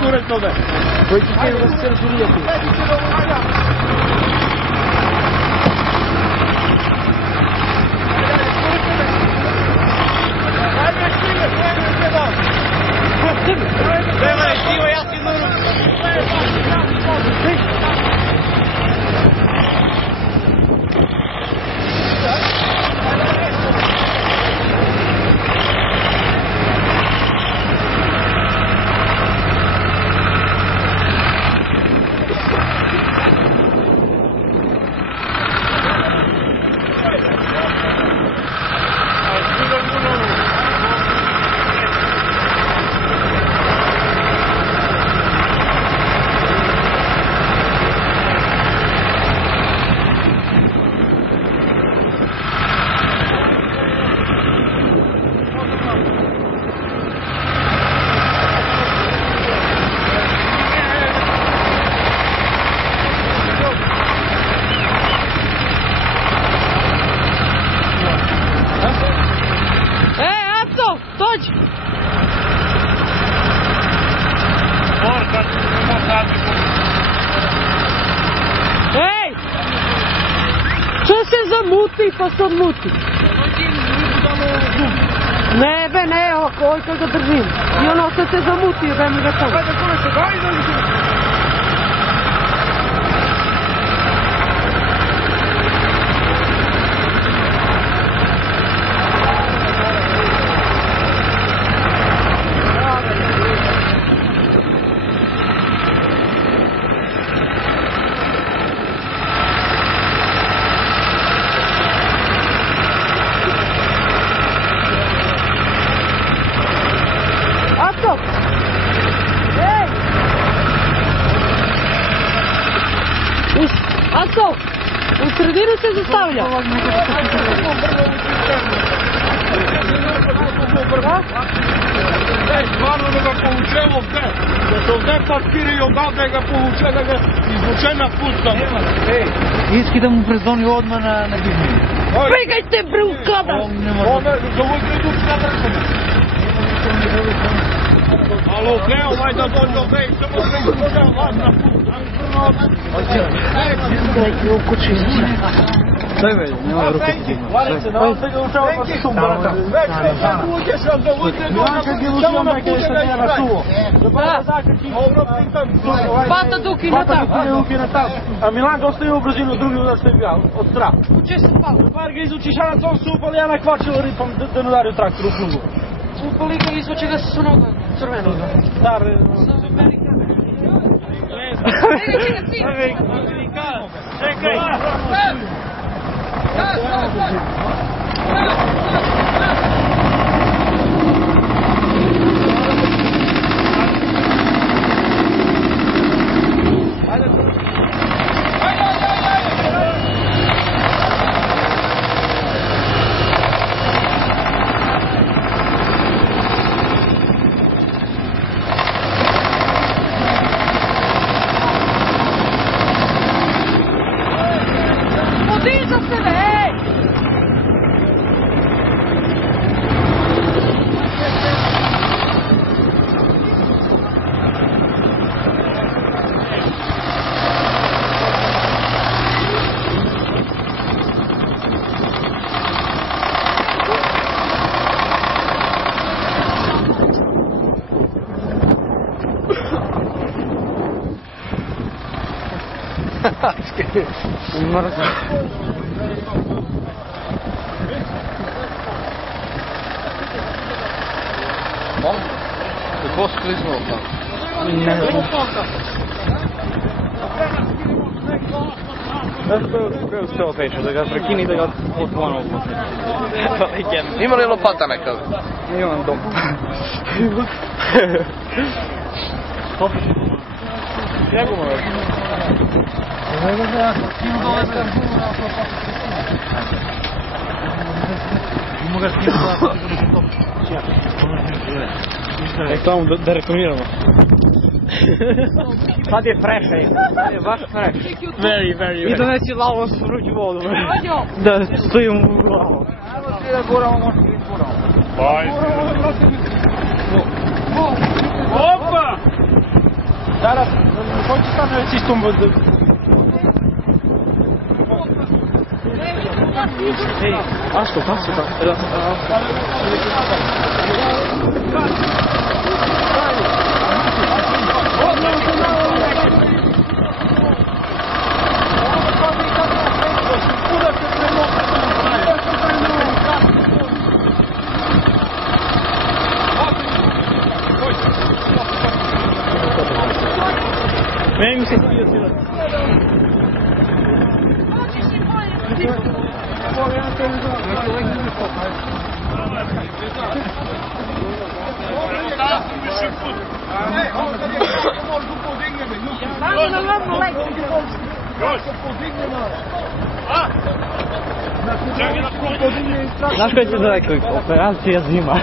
kurec ove. Koji ti htjeli da se cenzurirati. Ej! Čo se zamuti pa se odmuti? Ne, be, ne, oj kad ga držim. I ono što se zamuti, da mi ga tamo. Aco, u sredinu se zastavlja. Stvarno da ga povučemo gde? Da se ovdje parkira i odavde ga povuče, da ga izvuče na put tamo. Iski da mu prezoni odmah na bizmini. Prigajte bre u kadar! Da uvijek idu na vršene. Alo, gde ovaj da dođe ovdje i samo da izvuče vas na put. Neki u kući Daj već, nema ruku stignu. Varice, da vam se ga učava pa šum brata. Već ne uđeš vam da ujde samo na put da ga izvrati. Da zakači. Bata Duki na tam. Bata Duki na tam. A Milan ga ostaje u brzinu, drugi udar se bija od strah. Uče se pao. Par ga izučiš, a na tom su upali, ja nakvačilo ripom da ne udario traktor u krugu. Upali ga izvoče ga sa noga crvenoga. Star... Čekaj! Mrzno. Kako skliznuo tam? Ne znam. Kako se okreće, da ga prekini, da ga otvano upotne. Ima li lopata neka? Imam dom. Stopiš? Kako mu je? Mogu ga skinuti da se topi. Tamo da reklamiramo. Sad je fresh, ej. Sad je baš fresh. Very. I donesi lavo s vruću vodu. Da stojim u glavu. Evo ti da guramo, možeš ti guramo. Baj. Opa! Zaraz, chodź tam lecisz tą wodę. Ej, patrz to. Vem, você queria tirar. Znaš koji će da rekli? Operacija zima.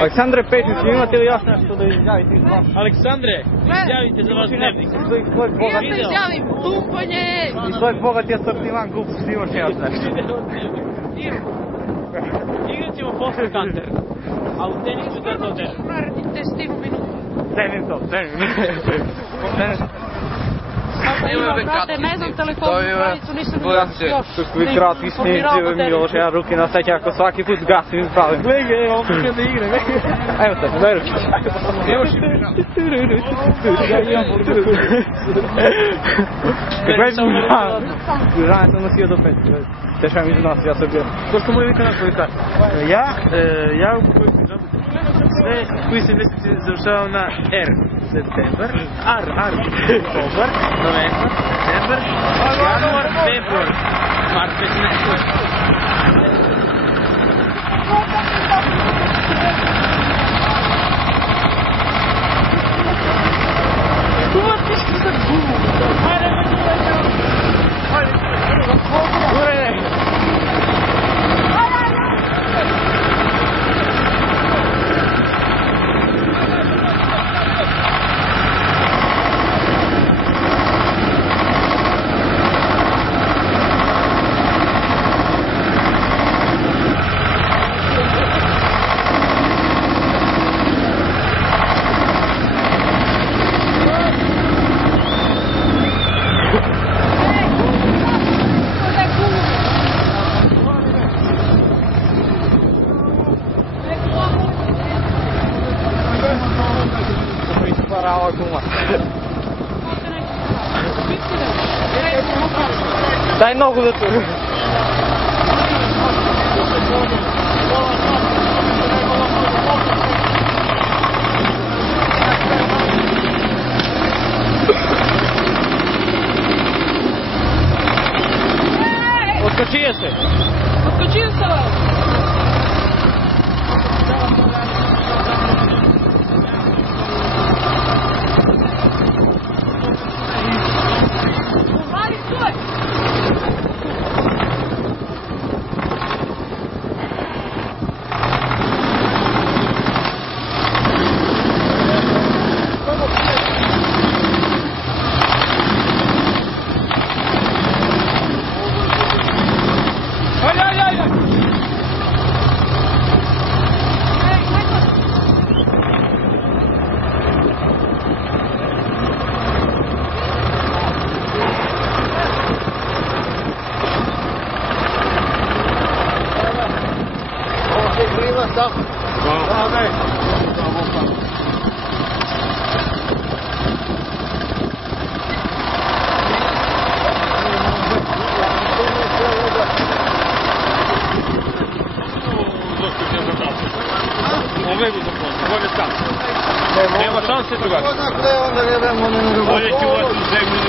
Aleksandre Pešić, imate li još nešto da izjavite? Aleksandre, izjavite za vas dnevnik. Ja se izjavim, tumpanje! I svoj bogat je sortiman kup, imaš još nešto. Igrat ćemo posle kanter, a u tenisu da to teže. Radite s tim u minutu. Cenim to. Brate, ne znam telefonu stranicu, nisam vidio još. Tu vi kratki snimci, Miloš, ja ruke na sreće, ako svaki put gasim i pravim. Gledaj, ovo počne da igra, Evo sad, daj rukić. Evo što ja imam Žana sam nosio do 5. Tešao mi iznosi, ja sam bio. Ko što moj vika na tvoj kar? Ja sve koji se mjeseci završavao na R. September, Oktober, November, December, Januar, Februar, Mart, već nešto. Uvatiš za gumu. Parava guma. Daj nogu da tu. Odskočio se. Odskočio se vam. Nema šanse drugačije. Bolje čuvati u zemlju.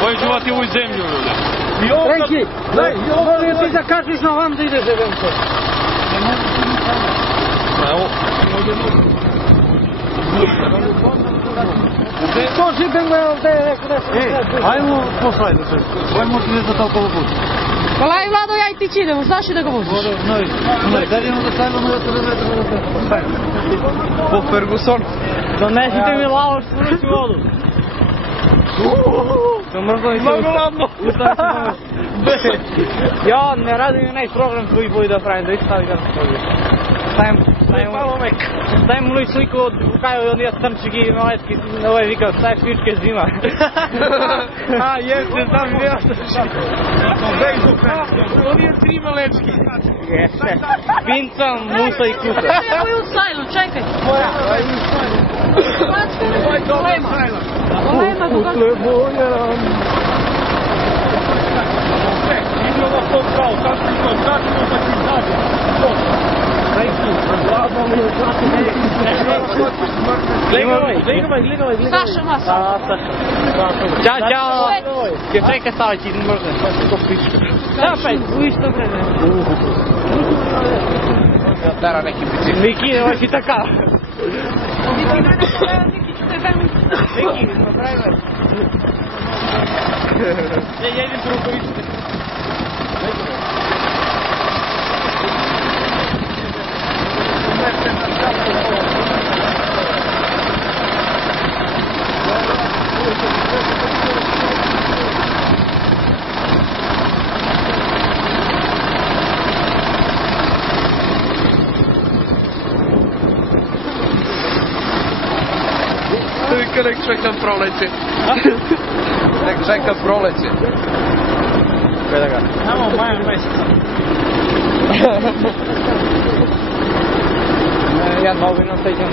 Bolje čuvati u zemlju. Renki, volio ti da kažeš na vam da ideš evenko. To žibem me ovdje rekao da se... Ajmo poslaj da se. Ajmo ti ne za toliko put. Hvala i Vlado, ja i ti idemo, znaš i da ga voziš. Dadimo da stavimo da se po Ferguson. Donesite mi lavaš, punuću vodu. To mrzlo mi se ja ne radim onaj program koji boji da pravim, da istavi da se pogleda. Daj mu sliku od Kaju i on ja Strmčik i Maletki, ovaj vikao, staj pičke zima. A, jeste, znam bio on je 3 malečki. Jeste. Pinca, Musa i Kusa. Evo je u sajlu, čekaj. Lema, Gledaj. Saša Masa. Ćao. Čekaj staviti, možda. Saša, u isto vreme. Dara neki bicikl. Neki, ovo si taka. Neki, napravimo. Ja idem po rukovicu. Nek čekam proleće. Nek čekam proleće. Gleda ga. Samo maja mjeseca. Ja novinu sećam.